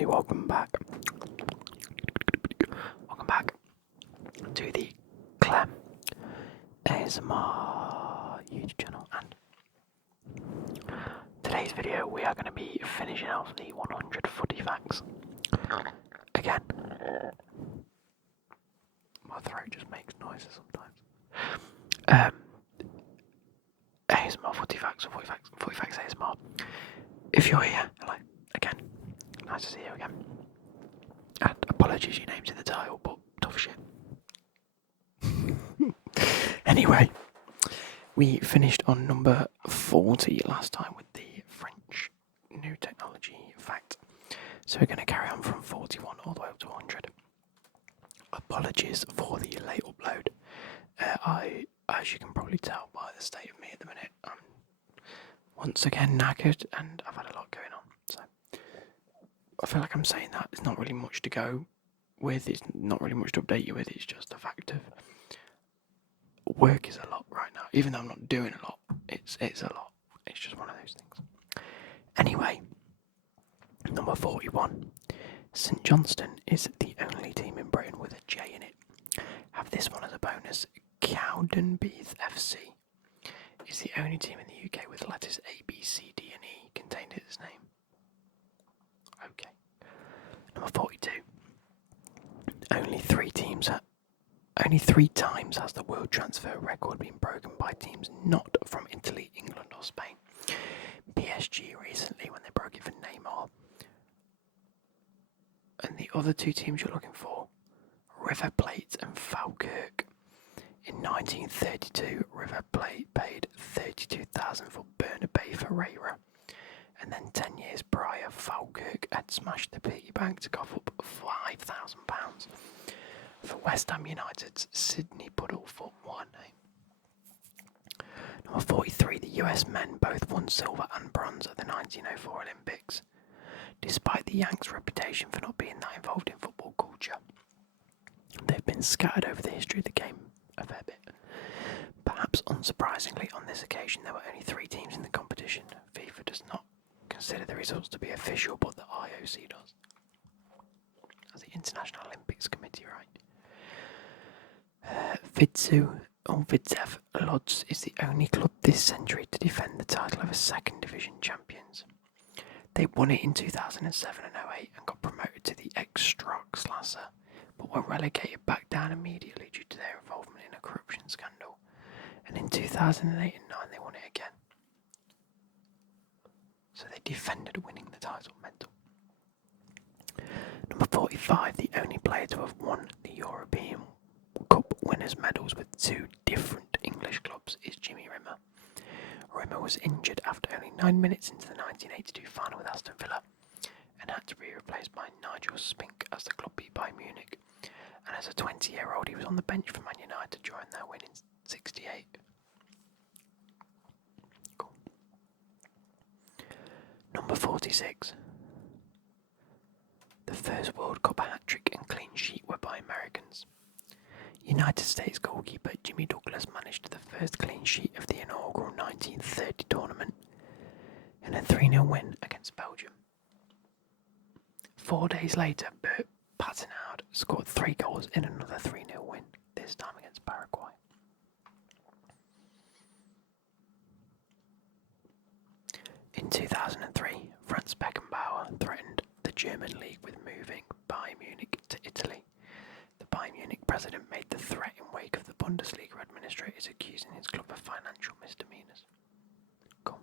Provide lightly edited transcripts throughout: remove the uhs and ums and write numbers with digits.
everybody, welcome back. Welcome back to the Clem ASMR YouTube channel, and today's video we are going to be finishing off the 100 footy facts. Again, my throat just makes noises sometimes. ASMR footy facts or footy facts ASMR. If you're here, hello, again, nice to see you again. And apologies, your name's in the title, but tough shit. Anyway, we finished on number 40 last time with the French new technology fact. So we're going to carry on from 41 all the way up to 100. Apologies for the late upload. As you can probably tell by the state of me at the minute, I'm once again knackered and I've had a lot going on. So I feel like I'm saying that there's not really much to go with, it's not really much to update you with, it's just a fact of work is a lot right now. Even though I'm not doing a lot, it's a lot. It's just one of those things. Anyway, number 41. St Johnstone is the only team in Britain with a J in it. Have this one as a bonus. Cowdenbeath FC is the only team in the UK with letters A, B, C, D and E contained in its name. Okay. Number 42. Only three times has the world transfer record been broken by teams not from Italy, England or Spain. PSG recently when they broke it for Neymar. And the other two teams you're looking for, River Plate and Falkirk. In 1932, River Plate paid $32,000 for Bernabé Ferreira. And then 10 years prior, Falkirk had smashed the piggy bank to cough up £5,000 for West Ham United's Sydney Puddlefoot one name. Number 43, the US men both won silver and bronze at the 1904 Olympics, despite the Yanks' reputation for not being that involved in football culture. They've been scattered over the history of the game a fair bit. Perhaps unsurprisingly, on this occasion there were only 3 teams in the competition. FIFA does not consider the results to be official, but the IOC does. That's the International Olympics Committee, right? Vidzev Lodz is the only club this century to defend the title of a second division champions. They won it in 2007 and 08 and got promoted to the Ekstraklasse, but were relegated back down immediately due to their involvement in a corruption scandal. And in 2008 and 9 they won it again. So they defended winning the title. Mental. Number 45, the only player to have won the European Cup winners' medals with 2 different English clubs is Jimmy Rimmer. Rimmer was injured after only 9 minutes into the 1982 final with Aston Villa and had to be replaced by Nigel Spink as the club beat Bayern Munich. And as a 20-year-old, he was on the bench for Man United during their win in '68. Cool. Number 46. The first World Cup hat-trick and clean sheet were by Americans. United States goalkeeper Jimmy Douglas managed the first clean sheet of the inaugural 1930 tournament in a 3-0 win against Belgium. 4 days later, Bert Patenaude scored 3 goals in another 3-0 win, this time against Paraguay. In 2003, Franz Beckenbauer threatened the German league with moving Bayern Munich to Italy. The Bayern Munich president made the threat in wake of the Bundesliga administrators accusing his club of financial misdemeanors. Cool.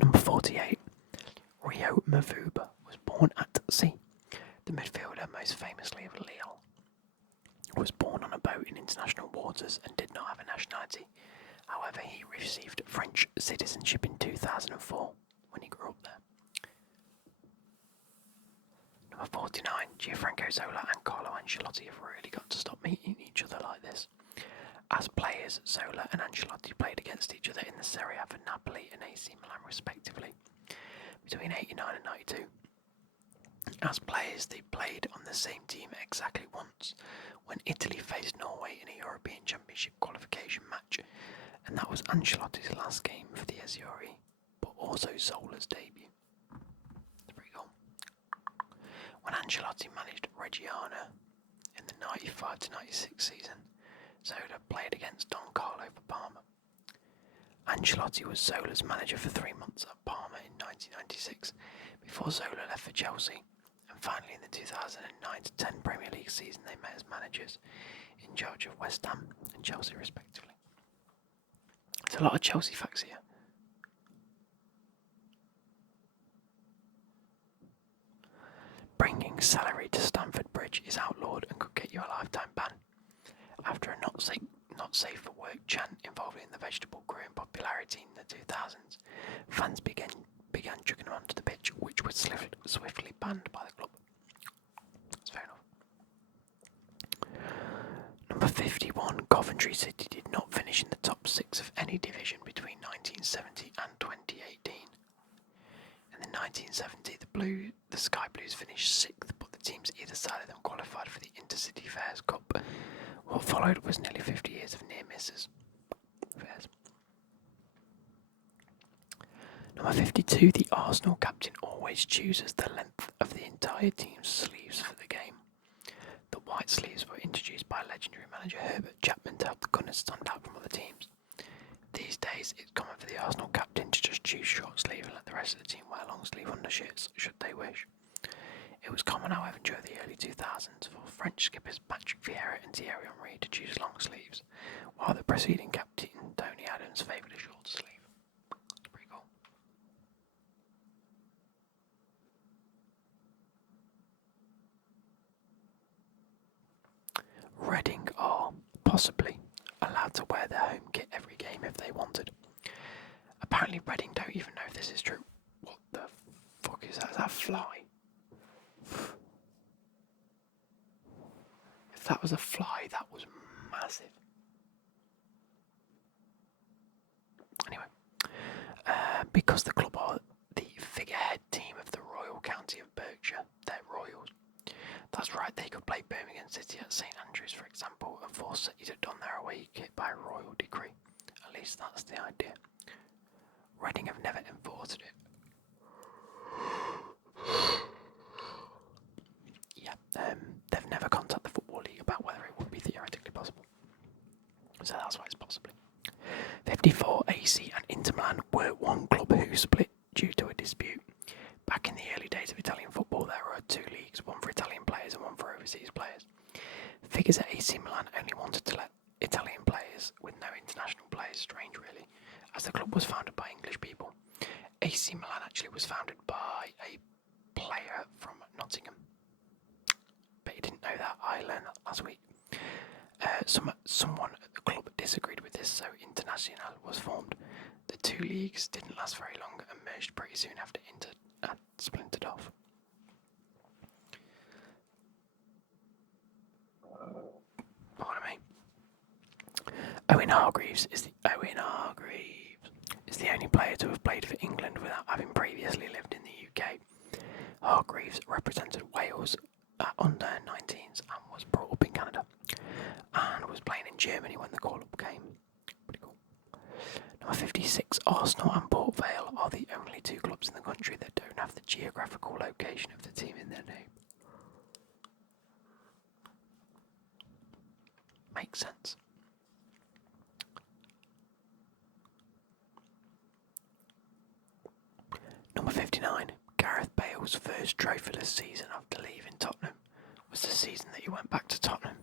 Number 48. Rio Mavuba was born at sea. The midfielder, most famously of Lille, was born on a boat in international waters and did not have a nationality. However, he received French citizenship in 2004 when he grew up there. Number 49. Gianfranco Zola and Carlo Ancelotti have really got to stop meeting each other like this. As players, Zola and Ancelotti played against each other in the Serie A for Napoli and AC Milan respectively between 89 and 92. As players, they played on the same team exactly once when Italy faced Norway in a European Championship qualification match, and and that was Ancelotti's last game for the Azzurri, but also Zola's debut. That's pretty cool. When Ancelotti managed Reggiana in the 95 to 96 season, Zola played against Don Carlo for Parma. Ancelotti was Zola's manager for 3 months at Parma in 1996, before Zola left for Chelsea, and finally in the 2009-10 Premier League season they met as managers, in charge of West Ham and Chelsea respectively. There's a lot of Chelsea facts here. Bringing celery to Stamford Bridge is outlawed and could get you a lifetime ban. After a not safe for work chant involving the vegetable grew in popularity in the 2000s, fans began chucking them onto the pitch, which was swiftly banned by the club. That's fair enough. Number 51, Coventry City did not finish in the top 6 of any division between 1970 and 2018. In the 1970, the Sky Blues finished 6th, but the teams either side of them qualified for the Intercity Fairs Cup. What followed was nearly 50 years of near misses. Fairs. Number 52, the Arsenal captain always chooses the length of the entire team's sleeves for the game. The white sleeves were introduced by legendary manager Herbert Chapman to help the Gunners stand out from other teams. These days, it's common for the Arsenal captain to just choose short sleeve and let the rest of the team wear long sleeve undershirts, should they wish. It was common, however, during the early 2000s for French skippers Patrick Vieira and Thierry Henry to choose long sleeves, while the preceding captain Tony Adams favoured a shorter sleeve. That's pretty cool. Reading are possibly allowed to wear their home kit every game if they wanted. Apparently Reading don't even know if this is true. What the fuck is that? Is that a fly? If that was a fly, that was massive. Anyway, because the club are the figurehead team of the Royal County of Berkshire, they're Royals. That's right, they could play Birmingham City at St Andrews, for example, and force City to don their away kit by royal decree. At least that's the idea. Reading have never enforced it. Yeah, they've never contacted the Football League about whether it would be theoretically possible. So that's why it's possibly. 54, AC and Inter Milan were one club who split due to a dispute. Back in the early days of Italian football, there were 2 leagues, one for Italian players and one for overseas players. Figures at AC Milan only wanted to let Italian players with no international players, strange really, as the club was founded by English people. AC Milan actually was founded by a player from Nottingham. Bet you didn't know that, I learned that last week. Someone at the club disagreed with this, so Internazionale was formed. The 2 leagues didn't last very long and merged pretty soon after Inter had splintered off. Pardon me. Owen Hargreaves is the only player to have played for England without having previously lived in the UK. Hargreaves represented Wales at under-19s and was brought up in Canada, and was playing in Germany when the call-up came. Pretty cool. Number 56, Arsenal and Port Vale are the only 2 clubs in the country that don't have the geographical location of the team in their name. Makes sense. Number 59, Gareth Bale's first trophyless season after leaving Tottenham was the season that he went back to Tottenham.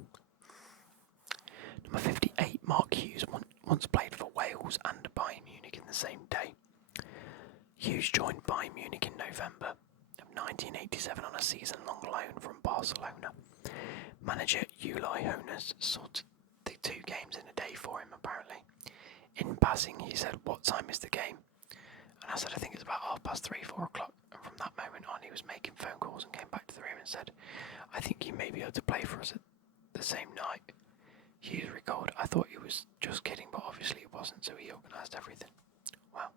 Number 58, Mark Hughes once played for Wales and Bayern Munich in the same day. Hughes joined Bayern Munich in November of 1987 on a season-long loan from Barcelona. Manager Uli Hoeneß sorted the 2 games in a day for him, apparently. In passing, he said, "What time is the game?" And I said, "I think it's about 3:30, 4 o'clock." And from that moment on, he was making phone calls and came back to the room and said, "I think you may be able to play for us at the same night." Hughes recalled, "I thought he was just kidding, but obviously he wasn't, so he organised everything." Wow.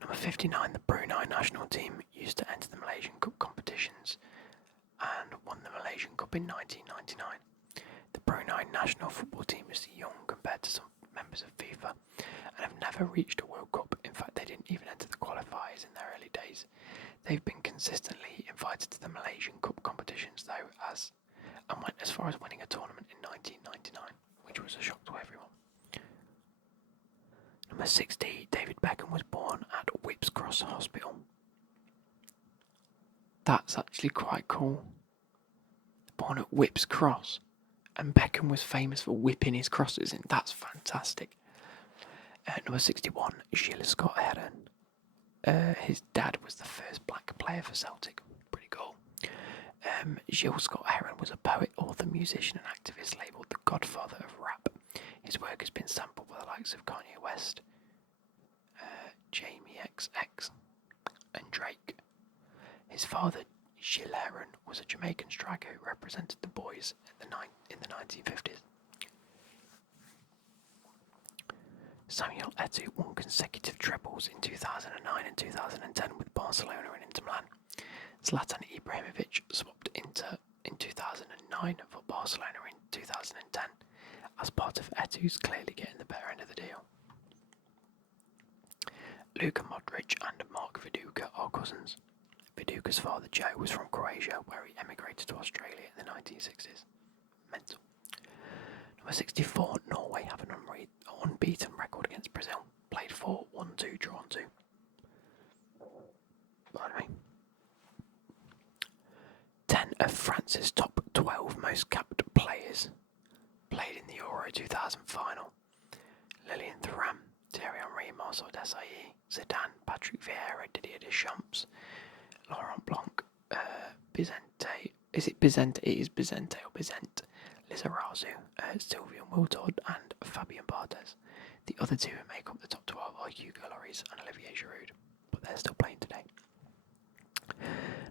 Number 59, the Brunei national team used to enter the Malaysian Cup competitions and won the Malaysian Cup in 1999. The Brunei national football team is young compared to some members of FIFA and have never reached a World Cup. In fact, they didn't even enter the qualifiers in their early days. They've been consistently invited to the Malaysian Cup competitions, though, and went as far as winning a tournament in 1999, which was a shock to everyone. Number 60, David Beckham was born at Whipps Cross Hospital. That's actually quite cool. Born at Whipps Cross, and Beckham was famous for whipping his crosses in. That's fantastic. Number 61, Gilles Scott Heron. His dad was the first black player for Celtic. Pretty cool. Gilles Scott Heron was a poet, author, musician and activist labelled the godfather of rap. His work has been sampled by the likes of Kanye West, Jamie XX and Drake. His father, Gilles Heron, was a Jamaican striker who represented the boys in the 1950s. Samuel Eto'o won consecutive trebles in 2009 and 2010 with Barcelona and Inter Milan. Zlatan Ibrahimovic swapped Inter in 2009 for Barcelona in 2010 as part of Eto'o's clearly getting the better end of the deal. Luka Modric and Mark Viduka are cousins. Viduka's father Joe was from Croatia, where he emigrated to Australia in the 1960s. Mental. Number 64, Norway have an unbeaten record against Brazil. Played 4, 1-2, drawn 2. Pardon me. 10 of France's top 12 most capped players played in the Euro 2000 final. Lilian Thuram, Thierry Henry, Marcel Desailly, Zidane, Patrick Vieira, Didier Deschamps, Laurent Blanc, Bizente. Is it Bizente? It is Bizente or Bizente. Lizarazu, Sylvian Wiltord and Fabien Barthez. The other two who make up the top 12 are Hugo Lloris and Olivier Giroud, but they're still playing today.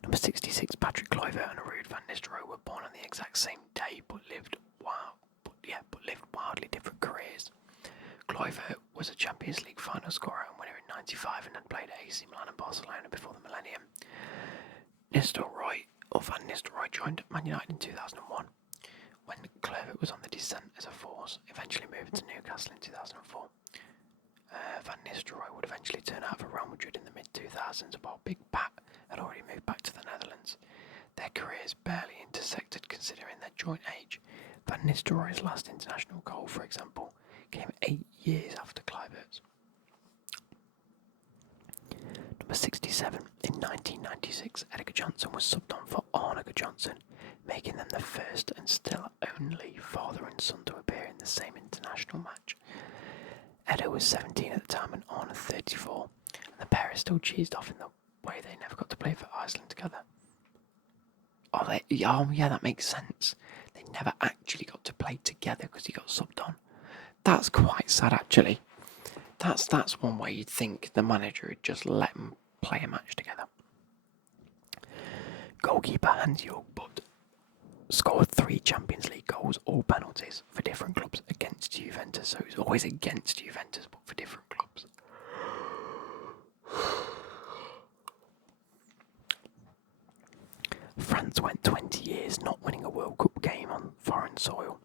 Number 66, Patrick Kluivert and Ruud van Nistelrooy were born on the exact same day, but lived wildly different careers. Kluivert was a Champions League final scorer and winner in '95 and had played at AC Milan and Barcelona before the millennium. Van Nistelrooy joined Man United in 2001. When Kluivert was on the descent as a force, eventually moving to Newcastle in 2004. Van Nistelrooy would eventually turn out for Real Madrid in the mid-2000s, while Big Pat had already moved back to the Netherlands. Their careers barely intersected considering their joint age. Van Nistelrooy's last international goal, for example, came 8 years after Kluivert's. Number 67. In 1996, Edgar Johnson was subbed on for Arne Johnson, making them the first and still only father and son to appear in the same international match. Edo was 17 at the time and Arne 34, and the pair is still cheesed off in the way they never got to play for Iceland together. Yeah, that makes sense. They never actually got to play together because he got subbed on. That's quite sad, actually. That's one way you'd think the manager would just let them play a match together. Goalkeeper Hans-Jörg Butt scored 3 Champions League goals, all penalties, for different clubs against Juventus. So it's always against Juventus, but for different clubs. France went 20 years not winning a World Cup game on foreign soil.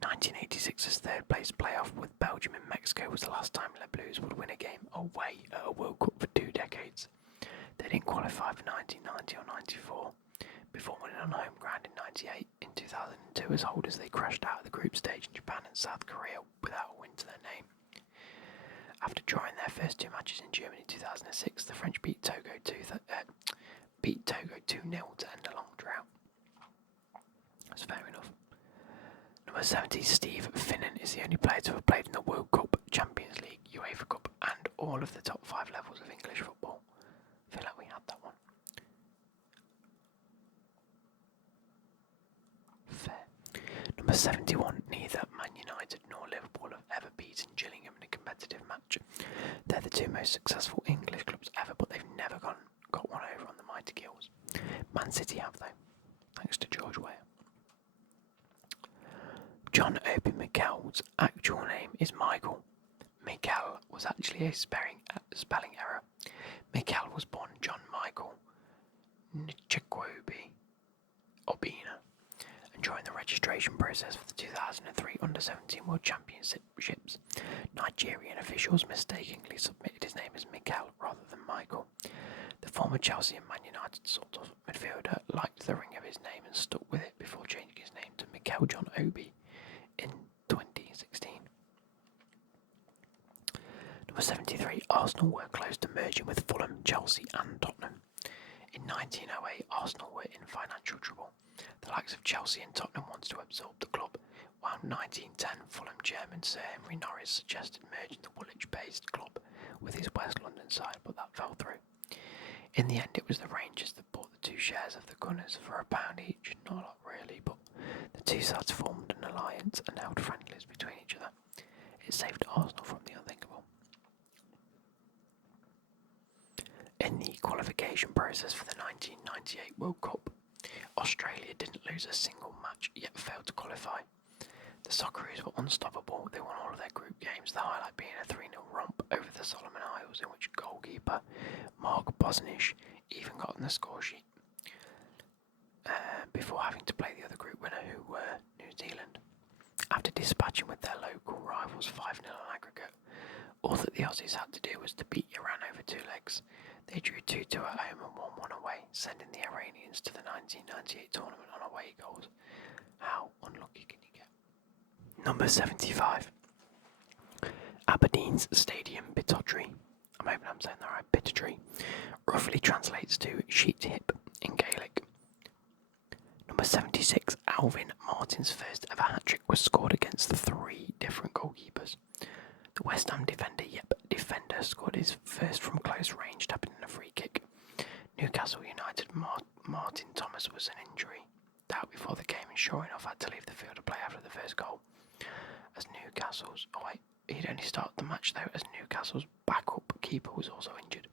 1986's third place playoff with Belgium and Mexico was the last time Les Bleus would win a game away at a World Cup for 2 decades. They didn't qualify for 1990 or 94, before winning on home ground in 98. In 2002 as holders they crashed out of the group stage in Japan and South Korea without a win to their name. After drawing their first 2 matches in Germany in 2006, the French beat Togo 2-0 to end a long drought. That's fair enough. Number 70, Steve Finnan is the only player to have played in the World Cup, Champions League, UEFA Cup and all of the top 5 levels of English football. I feel like we had that one. Fair. Number 71, neither Man United nor Liverpool have ever beaten Gillingham in a competitive match. They're the 2 most successful English clubs ever, but they've never got one over on the mighty Gills. Man City have though, thanks to George Weah. John Obi Mikel's actual name is Michael. Mikel was actually a spelling error. Mikel was born John Michael Nchekwobi Obina, And during the registration process for the 2003 Under-17 World Championships, Nigerian officials mistakenly submitted his name as Mikel rather than Michael. The former Chelsea and Man United sort of midfielder liked the ring of his name and stuck with it before changing his name to Mikel John Obi in 2016. Number 73, Arsenal were close to merging with Fulham, Chelsea and Tottenham. In 1908, Arsenal were in financial trouble. The likes of Chelsea and Tottenham wanted to absorb the club, while in 1910 Fulham chairman Sir Henry Norris suggested merging the Woolwich-based club with his West London side, but that fell through. In the end, it was the Rangers that bought the 2 shares of the Gunners for £1 each. Not a lot really, but the 2 sides formed an alliance and held friendlies between each other. It saved Arsenal from the unthinkable. In the qualification process for the 1998 World Cup, Australia didn't lose a single match, yet failed to qualify. The Socceroos were unstoppable. They won all of their group games, the highlight being a 3-0 romp over the Solomon Isles, in which goalkeeper Mark Bosnich even got on the score sheet, before having to play the other group winner, who were New Zealand. After dispatching with their local rivals 5-0 on aggregate, all that the Aussies had to do was to beat Iran over 2 legs. They drew 2-2 at home and 1-1 away, sending the Iranians to the 1998 tournament on away goals. How unlucky can you get? Number 75. Aberdeen's Stadium Pittodrie, I'm hoping I'm saying that right, Pittodrie, roughly translates to sheet hip in Gaelic. Number 76. Alvin Martin's first ever hat-trick was scored against 3 different goalkeepers. The West Ham defender scored his first from close range, tapping in a free kick. Newcastle United Martin Thomas was an injury out before the game and sure enough had to leave the field to play after the first goal. He'd only started the match though, as Newcastle's backup keeper was also injured.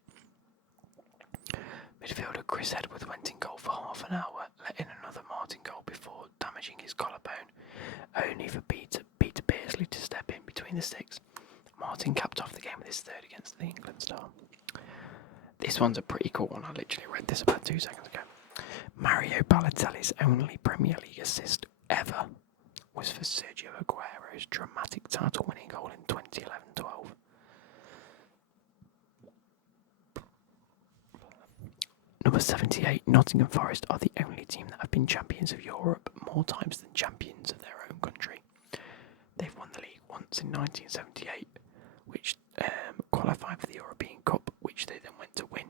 Midfielder Chris Edwards went in goal for half an hour, letting another Martin goal before damaging his collarbone, only for Peter Beardsley to step in between the sticks. Martin capped off the game with his third against the England star. This one's a pretty cool one, I literally read this about 2 seconds ago. Mario Balotelli's only Premier League assist ever was for Sergio Aguero's dramatic title-winning goal in 2011-12. Number 78, Nottingham Forest are the only team that have been champions of Europe more times than champions of their own country. They've won the league once in 1978, which qualified for the European Cup, which they then went to win.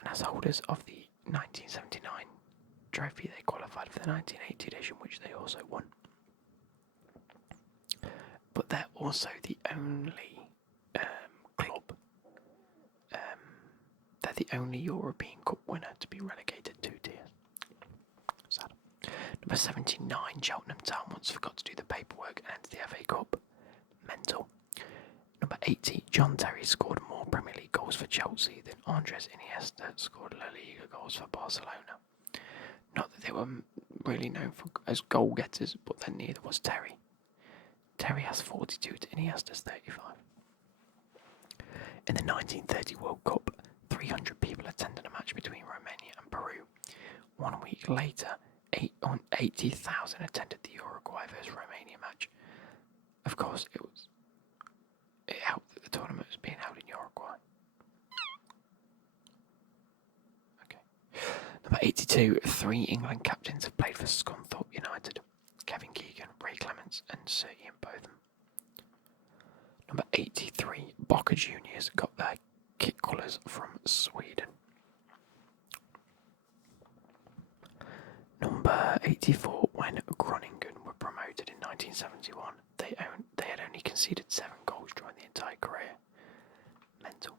And as holders of the 1979 trophy, they qualified for the 1980 edition, which they also won. But they're also the only club, they're the only European Cup winner to be relegated 2 tiers. Sad. Number 79, Cheltenham Town once forgot to do the paperwork and entered the FA Cup. Mental. Number 80, John Terry scored more Premier League goals for Chelsea than Andres Iniesta scored La Liga goals for Barcelona. Not that they were really known as goal getters, but then neither was Terry. Terry has 42 to Iniesta's 35. In the 1930 World Cup, 300 people attended a match between Romania and Peru. 1 week later, 80,000 attended the Uruguay vs Romania match. Of course, it helped that the tournament was being held in Uruguay. Okay. Number 82, 3 England captains have played for Scunthorpe United. Kevin Keegan, Ray Clements and Sir Ian Botham. Number 83, Boca Juniors got their kit colours from Sweden. Number 84, when Groningen were promoted in 1971, they had only conceded 7 goals during the entire career. Mental.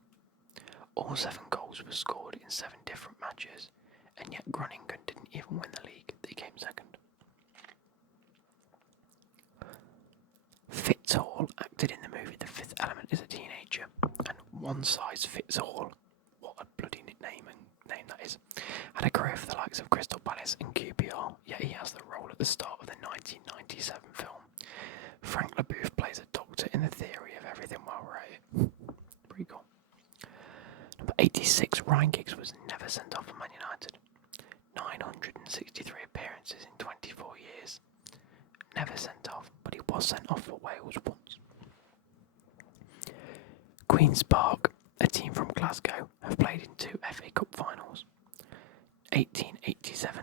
All 7 goals were scored in 7 different matches, and yet Groningen didn't even win the league, they came second. Fitzhall acted in the movie The Fifth Element as a teenager, and One Size Fits All, what a bloody name that is, had a career for the likes of Crystal Palace and QPR, yet he has the role at the start of the 1997 film. Frank LaBouffe plays a doctor in The Theory of Everything While We're at It. Pretty cool. Number 86, Ryan Giggs was never sent off for Man United. 963 appearances in 24 years. Queen's Park, a team from Glasgow, have played in 2 FA Cup finals. 1887.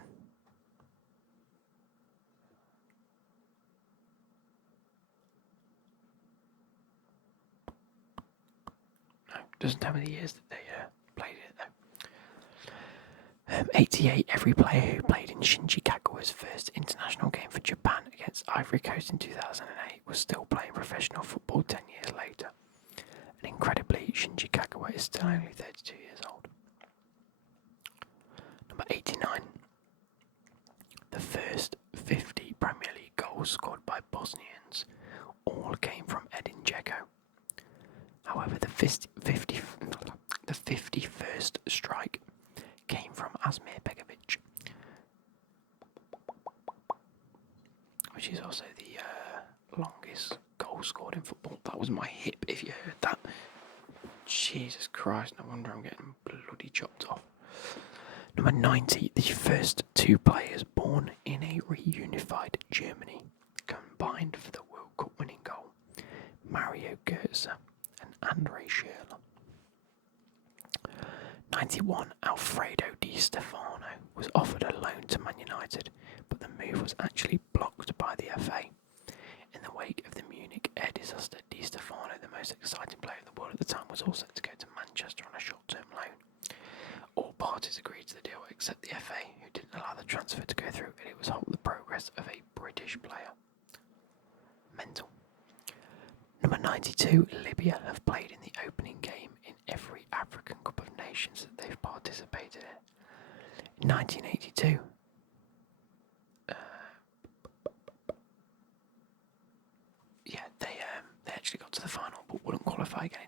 No, doesn't tell me the years that they played it though. 88. Every player who played in Shinji Kagawa's first international game for Japan against Ivory Coast in 2008 was still playing professional football 10 years later. And incredibly, Shinji Kagawa is still only 32 years old. Number 89. The first 50 Premier League goals scored by Bosnians all came from Edin Dzeko. However, the 51st strike came from Asmir Begovic, which is also the longest goal scored in football. That was my hip, if you heard that. Jesus Christ, no wonder I'm getting bloody chopped off. Number 90, the first 2 players born in a reunified Germany combined for the World Cup winning goal, Mario Götze and Andre Schürrle. 91, Alfredo Di Stefano was offered a loan to Man United, but the move was actually blocked by the FA. In the wake of the Munich air disaster, Di Stefano, the most exciting player in the world at the time, was all set to go to Manchester on a short-term loan. All parties agreed to the deal except the FA, who didn't allow the transfer to go through, and it was halt the progress of a British player. Mental. Number 92, Libya have played in the opening game in every African Cup of Nations that they've participated in. In 1982, they actually got to the final but wouldn't qualify again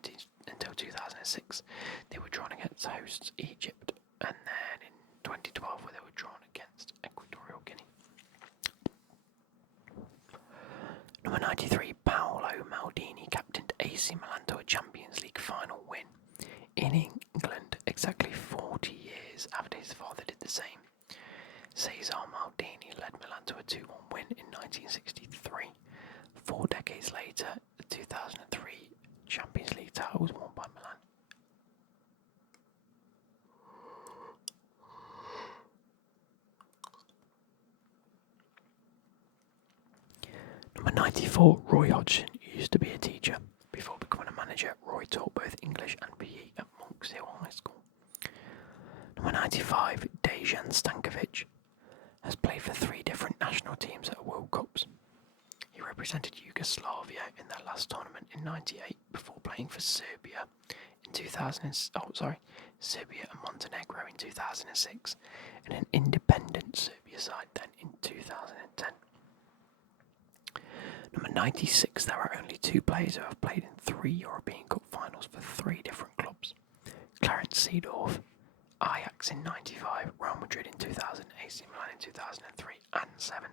until 2006. They were drawn against hosts Egypt, and then in 2012 where they were drawn against Equatorial Guinea. Number 93, Paolo Maldini captained AC Milan to a Champions League final win in England exactly 40 years after his father did the same. Cesar Maldini led Milan to a 2-1 win in 1963. 4 decades later, the 2003 Champions League title was won by Milan. Number 94, Roy Hodgson used to be a teacher. Before becoming a manager, Roy taught both English and PE at Monks Hill High School. Number 95, Dejan Stankovic has played for 3 different national teams at World Cups. He represented Yugoslavia in their last tournament in '98 before playing for Serbia in Serbia and Montenegro in 2006, and an independent Serbia side then in 2010. Number 96, there are only 2 players who have played in 3 European Cup finals for 3 different clubs. Clarence Seedorf, Ajax in '95, Real Madrid in 2000, AC Milan in 2003 and 7.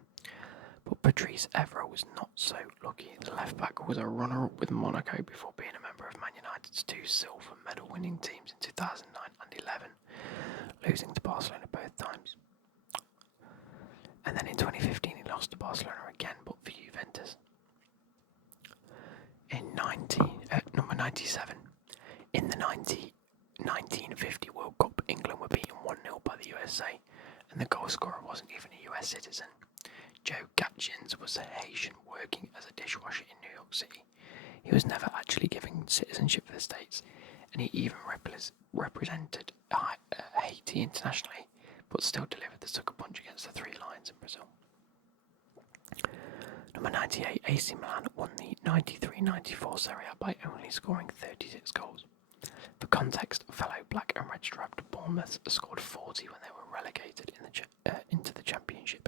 But Patrice Evra was not so lucky. The left-back was a runner-up with Monaco before being a member of Man United's 2 silver medal-winning teams in 2009 and 11, losing to Barcelona both times. And then in 2015 he lost to Barcelona again, but for Juventus. In number 97, in the 1950 World Cup, England were beaten 1-0 by the USA, and the goal scorer wasn't even a US citizen. Joe Gatchins was a Haitian working as a dishwasher in New York City. He was never actually given citizenship for the States, and he even represented Haiti internationally, but still delivered the sucker punch against the 3 Lions in Brazil. Number 98, AC Milan won the 93-94 Serie A by only scoring 36 goals. For context, fellow black and red striped Bournemouth scored 40 when they were relegated into the Championship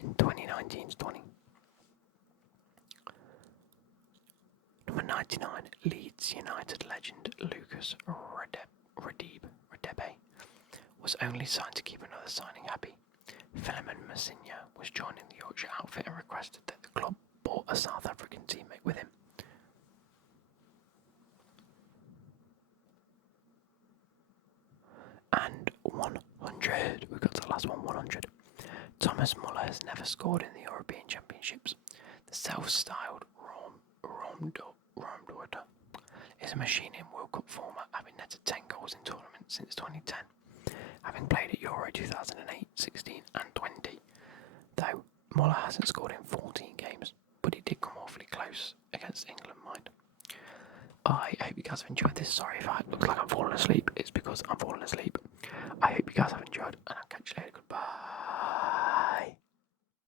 in 2019-20. Number 99, Leeds United legend Lucas Radebe was only signed to keep another signing happy. Philemon Messinia was joining the Yorkshire outfit and requested that the club bought a South African teammate with him. And 100, we got to the last one, 100. Thomas Muller has never scored in the European Championships. The self-styled Raumdeuter is a machine in World Cup format, having netted 10 goals in tournaments since 2010, having played at Euro 2008, 16 and 20, though Muller hasn't scored in 14 games, but he did come awfully close against England, mind. I hope you guys have enjoyed this. Sorry if it looks like I'm falling asleep, it's because I'm falling asleep. I hope you guys have enjoyed, and I'll catch you later. Goodbye.